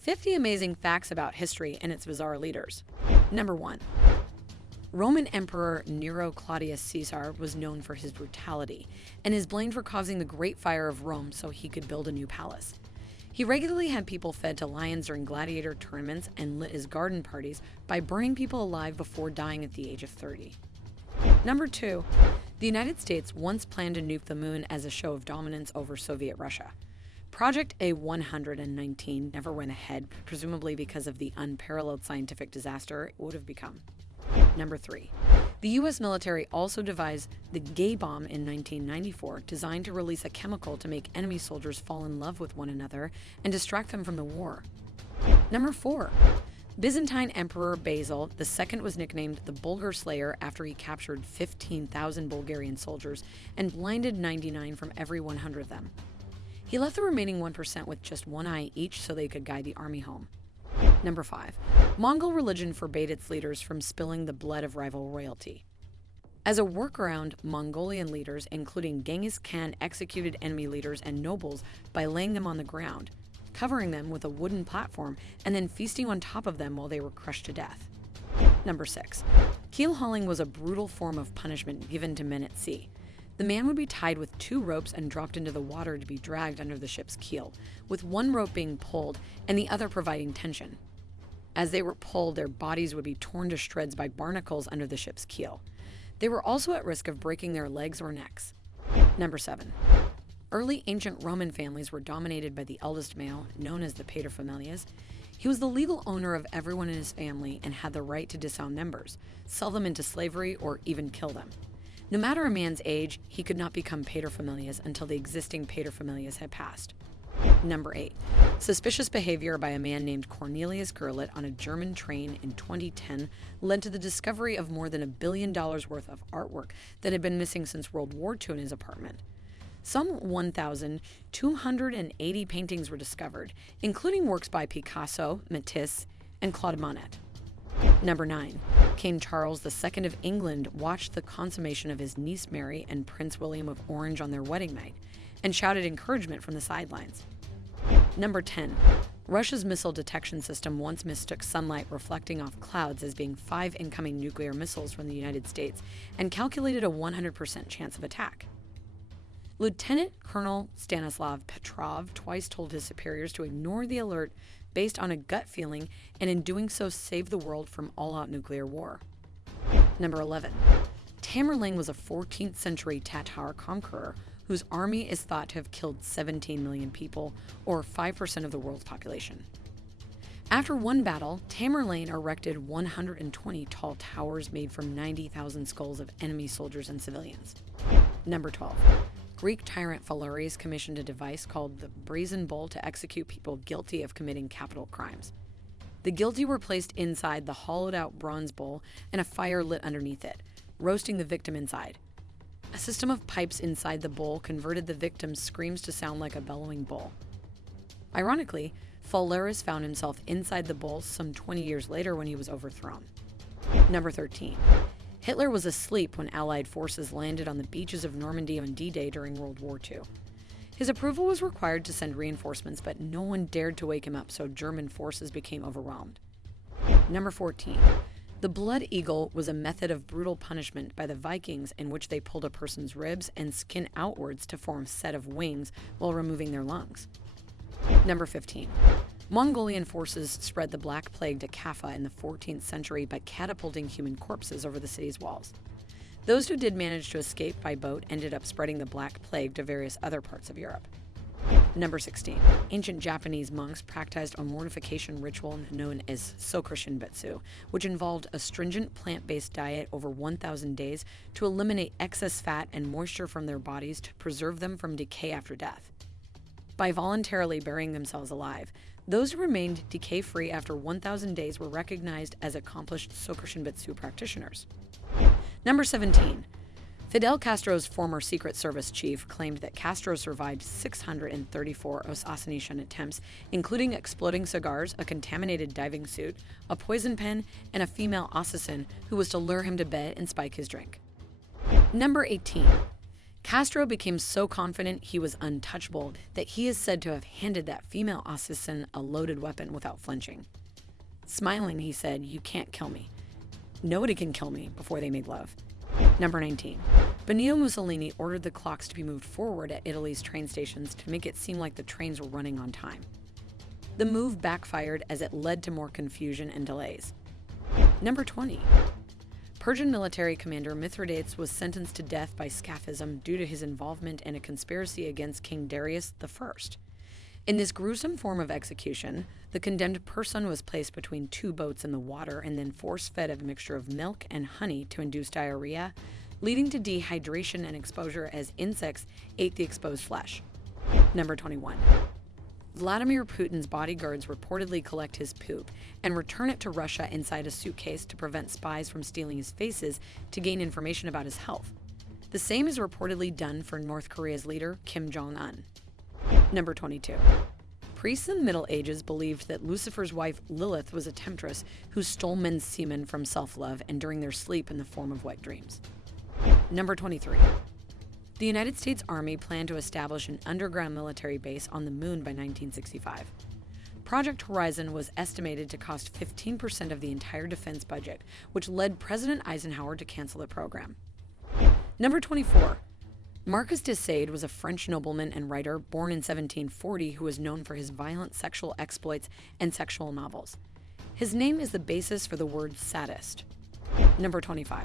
50 amazing facts about history and its bizarre leaders. Number 1. Roman Emperor Nero Claudius Caesar was known for his brutality and is blamed for causing the Great Fire of Rome so he could build a new palace. He regularly had people fed to lions during gladiator tournaments and lit his garden parties by burning people alive before dying at the age of 30. Number 2. The United States once planned to nuke the moon as a show of dominance over Soviet Russia. Project A-119 never went ahead, presumably because of the unparalleled scientific disaster it would have become. Number 3. The U.S. military also devised the gay bomb in 1994, designed to release a chemical to make enemy soldiers fall in love with one another and distract them from the war. Number 4. Byzantine Emperor Basil II was nicknamed the Bulgar Slayer after he captured 15,000 Bulgarian soldiers and blinded 99 from every 100 of them. He left the remaining 1% with just one eye each so they could guide the army home. Number 5. Mongol religion forbade its leaders from spilling the blood of rival royalty. As a workaround, Mongolian leaders, including Genghis Khan, executed enemy leaders and nobles by laying them on the ground, covering them with a wooden platform, and then feasting on top of them while they were crushed to death. Number 6. Keel hauling was a brutal form of punishment given to men at sea. The man would be tied with 2 ropes and dropped into the water to be dragged under the ship's keel, with one rope being pulled and the other providing tension. As they were pulled, their bodies would be torn to shreds by barnacles under the ship's keel. They were also at risk of breaking their legs or necks. Number 7. Early ancient Roman families were dominated by the eldest male, known as the paterfamilias. He was the legal owner of everyone in his family and had the right to disown members, sell them into slavery, or even kill them. No matter a man's age, he could not become paterfamilias until the existing paterfamilias had passed. Number 8. Suspicious behavior by a man named Cornelius Gurlitt on a German train in 2010 led to the discovery of more than $1 billion worth of artwork that had been missing since World War II in his apartment. Some 1,280 paintings were discovered, including works by Picasso, Matisse, and Claude Monet. Number 9. King Charles II of England watched the consummation of his niece Mary and Prince William of Orange on their wedding night, and shouted encouragement from the sidelines. Number 10. Russia's missile detection system once mistook sunlight reflecting off clouds as being 5 incoming nuclear missiles from the United States and calculated a 100% chance of attack. Lieutenant Colonel Stanislav Petrov twice told his superiors to ignore the alert based on a gut feeling, and in doing so save the world from all-out nuclear war. Number 11. Tamerlane was a 14th century Tatar conqueror whose army is thought to have killed 17 million people, or 5% of the world's population. After one battle, Tamerlane erected 120 tall towers made from 90,000 skulls of enemy soldiers and civilians. Number 12. Greek tyrant Phalanx commissioned a device called the Brazen Bull to execute people guilty of committing capital crimes. The guilty were placed inside the hollowed-out bronze bowl and a fire lit underneath it, roasting the victim inside. A system of pipes inside the bowl converted the victim's screams to sound like a bellowing bull. Ironically, Phalanx found himself inside the bowl some 20 years later when he was overthrown. Number 13. Hitler was asleep when Allied forces landed on the beaches of Normandy on D-Day during World War II. His approval was required to send reinforcements, but no one dared to wake him up, so German forces became overwhelmed. Number 14. The blood eagle was a method of brutal punishment by the Vikings in which they pulled a person's ribs and skin outwards to form a set of wings while removing their lungs. Number 15. Mongolian forces spread the Black Plague to Kaffa in the 14th century by catapulting human corpses over the city's walls. Those who did manage to escape by boat ended up spreading the Black Plague to various other parts of Europe. Number 16. Ancient Japanese monks practiced a mortification ritual known as Sokushinbutsu, which involved a stringent plant-based diet over 1,000 days to eliminate excess fat and moisture from their bodies to preserve them from decay after death. By voluntarily burying themselves alive, those who remained decay-free after 1,000 days were recognized as accomplished Sokushinbutsu practitioners. Number 17. Fidel Castro's former Secret Service chief claimed that Castro survived 634 assassination attempts, including exploding cigars, a contaminated diving suit, a poison pen, and a female assassin who was to lure him to bed and spike his drink. Number 18. Castro became so confident he was untouchable that he is said to have handed that female assassin a loaded weapon without flinching. Smiling, he said, "You can't kill me. Nobody can kill me," before they made love. Number 19. Benito Mussolini ordered the clocks to be moved forward at Italy's train stations to make it seem like the trains were running on time. The move backfired as it led to more confusion and delays. Number 20. Persian military commander Mithridates was sentenced to death by scaphism due to his involvement in a conspiracy against King Darius I. In this gruesome form of execution, the condemned person was placed between two boats in the water and then force-fed a mixture of milk and honey to induce diarrhea, leading to dehydration and exposure as insects ate the exposed flesh. Number 21. Vladimir Putin's bodyguards reportedly collect his poop and return it to Russia inside a suitcase to prevent spies from stealing his faces to gain information about his health. The same is reportedly done for North Korea's leader, Kim Jong-un. Number 22. Priests in the Middle Ages believed that Lucifer's wife Lilith was a temptress who stole men's semen from self-love and during their sleep in the form of wet dreams. Number 23. The United States Army planned to establish an underground military base on the moon by 1965. Project Horizon was estimated to cost 15% of the entire defense budget, which led President Eisenhower to cancel the program. Number 24. Marquis de Sade was a French nobleman and writer born in 1740 who was known for his violent sexual exploits and sexual novels. His name is the basis for the word sadist. Number 25.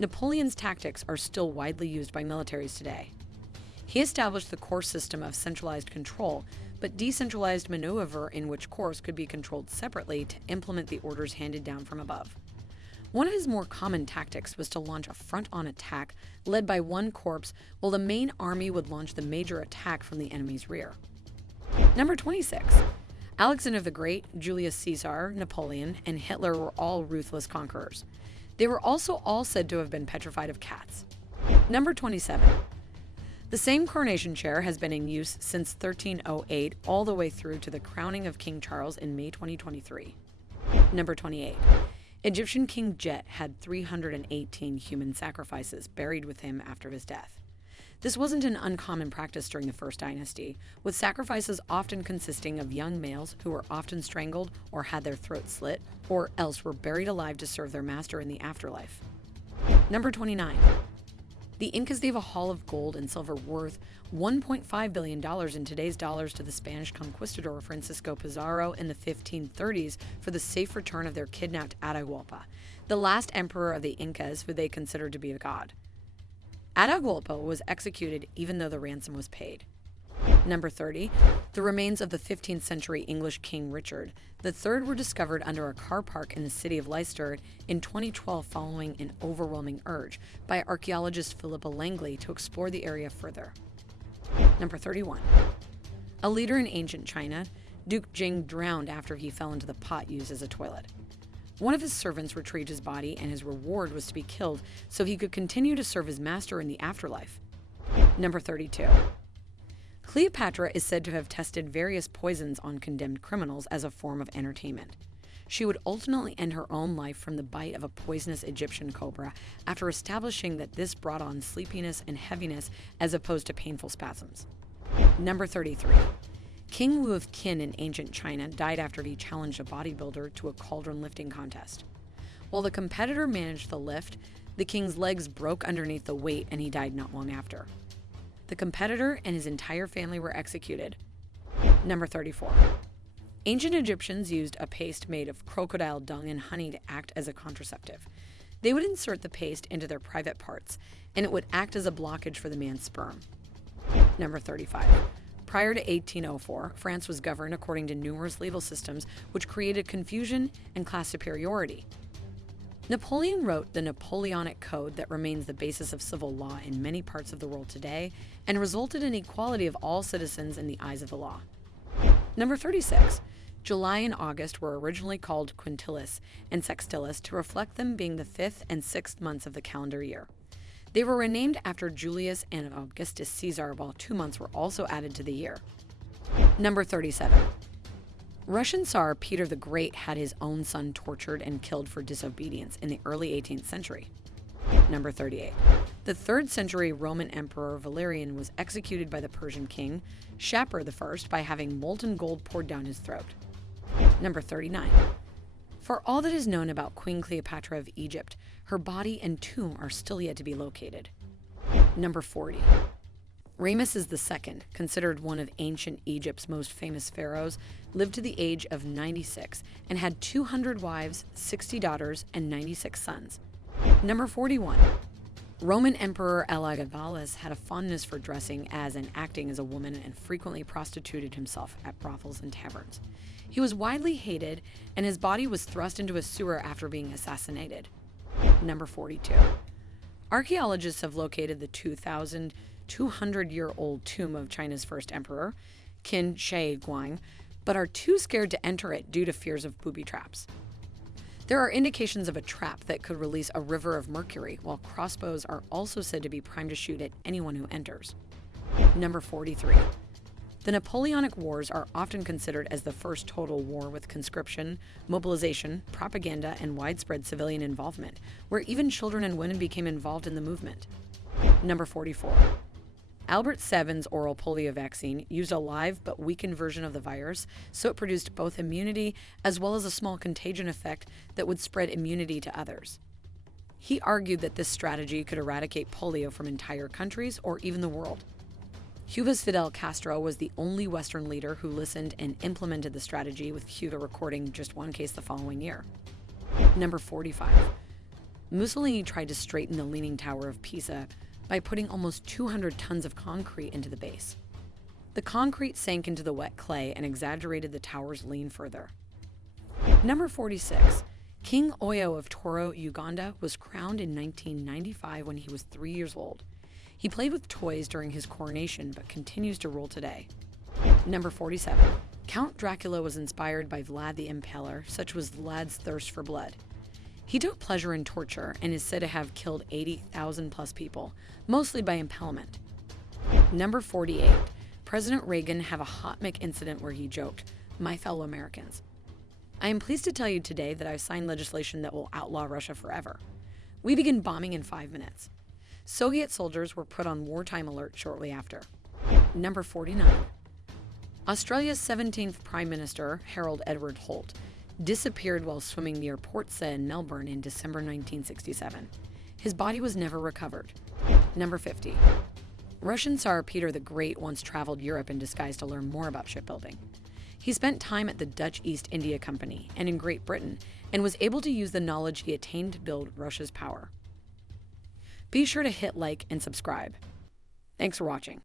Napoleon's tactics are still widely used by militaries today. He established the corps system of centralized control, but decentralized maneuver in which corps could be controlled separately to implement the orders handed down from above. One of his more common tactics was to launch a front-on attack led by one corps, while the main army would launch the major attack from the enemy's rear. Number 26. Alexander the Great, Julius Caesar, Napoleon, and Hitler were all ruthless conquerors. They were also all said to have been petrified of cats. Number 27. The same coronation chair has been in use since 1308 all the way through to the crowning of King Charles in May 2023. Number 28. Egyptian King Jet had 318 human sacrifices buried with him after his death. This wasn't an uncommon practice during the First Dynasty, with sacrifices often consisting of young males who were often strangled or had their throats slit, or else were buried alive to serve their master in the afterlife. Number 29. The Incas gave a haul of gold and silver worth $1.5 billion in today's dollars to the Spanish conquistador Francisco Pizarro in the 1530s for the safe return of their kidnapped Atahualpa, the last emperor of the Incas who they considered to be a god. Atahualpa was executed even though the ransom was paid. Number 30. The remains of the 15th century English King Richard III were discovered under a car park in the city of Leicester in 2012 following an overwhelming urge by archaeologist Philippa Langley to explore the area further. Number 31. A leader in ancient China, Duke Jing drowned after he fell into the pot used as a toilet. One of his servants retrieved his body, and his reward was to be killed so he could continue to serve his master in the afterlife. Number 32. Cleopatra is said to have tested various poisons on condemned criminals as a form of entertainment. She would ultimately end her own life from the bite of a poisonous Egyptian cobra after establishing that this brought on sleepiness and heaviness as opposed to painful spasms. Number 33. King Wu of Qin in ancient China died after he challenged a bodybuilder to a cauldron lifting contest. While the competitor managed the lift, the king's legs broke underneath the weight and he died not long after. The competitor and his entire family were executed. Number 34. Ancient Egyptians used a paste made of crocodile dung and honey to act as a contraceptive. They would insert the paste into their private parts, and it would act as a blockage for the man's sperm. Number 35. Prior to 1804, France was governed according to numerous legal systems which created confusion and class superiority. Napoleon wrote the Napoleonic Code that remains the basis of civil law in many parts of the world today and resulted in equality of all citizens in the eyes of the law. Number 36. July and August were originally called Quintilis and Sextilis to reflect them being the 5th and 6th months of the calendar year. They were renamed after Julius and Augustus Caesar, while 2 months were also added to the year. Number 37. Russian Tsar Peter the Great had his own son tortured and killed for disobedience in the early 18th century. Number 38. The 3rd century Roman Emperor Valerian was executed by the Persian king Shapur I by having molten gold poured down his throat. Number 39. For all that is known about Queen Cleopatra of Egypt, her body and tomb are still yet to be located. Number 40. Ramesses II, considered one of ancient Egypt's most famous pharaohs, lived to the age of 96 and had 200 wives, 60 daughters, and 96 sons. Number 41. Roman Emperor Elagabalus had a fondness for dressing as and acting as a woman and frequently prostituted himself at brothels and taverns. He was widely hated, and his body was thrust into a sewer after being assassinated. Number 42. Archaeologists have located the 2,200-year-old tomb of China's first emperor, Qin Shi Huang, but are too scared to enter it due to fears of booby traps. There are indications of a trap that could release a river of mercury, while crossbows are also said to be primed to shoot at anyone who enters. Number 43. The Napoleonic Wars are often considered as the first total war with conscription, mobilization, propaganda, and widespread civilian involvement, where even children and women became involved in the movement. Number 44. Albert Sabin's oral polio vaccine used a live but weakened version of the virus, so it produced both immunity as well as a small contagion effect that would spread immunity to others. He argued that this strategy could eradicate polio from entire countries or even the world. Cuba's Fidel Castro was the only Western leader who listened and implemented the strategy, with Cuba recording just one case the following year. Number 45. Mussolini tried to straighten the Leaning Tower of Pisa by putting almost 200 tons of concrete into the base. The concrete sank into the wet clay and exaggerated the tower's lean further. Number 46. King Oyo of Toro, Uganda, was crowned in 1995 when he was 3 years old. He played with toys during his coronation, but continues to rule today. Number 47. Count Dracula was inspired by Vlad the Impaler, such was Vlad's thirst for blood. He took pleasure in torture and is said to have killed 80,000 plus people, mostly by impalement. Number 48. President Reagan had a hot mic incident where he joked, "My fellow Americans." I am pleased to tell you today that I've signed legislation that will outlaw Russia forever. We begin bombing in 5 minutes. Soviet soldiers were put on wartime alert shortly after. Number 49. Australia's 17th Prime Minister, Harold Edward Holt, disappeared while swimming near Port Said in Melbourne in December 1967. His body was never recovered. Number 50. Russian Tsar Peter the Great once traveled Europe in disguise to learn more about shipbuilding. He spent time at the Dutch East India Company and in Great Britain and was able to use the knowledge he attained to build Russia's power. Be sure to hit like and subscribe. Thanks for watching.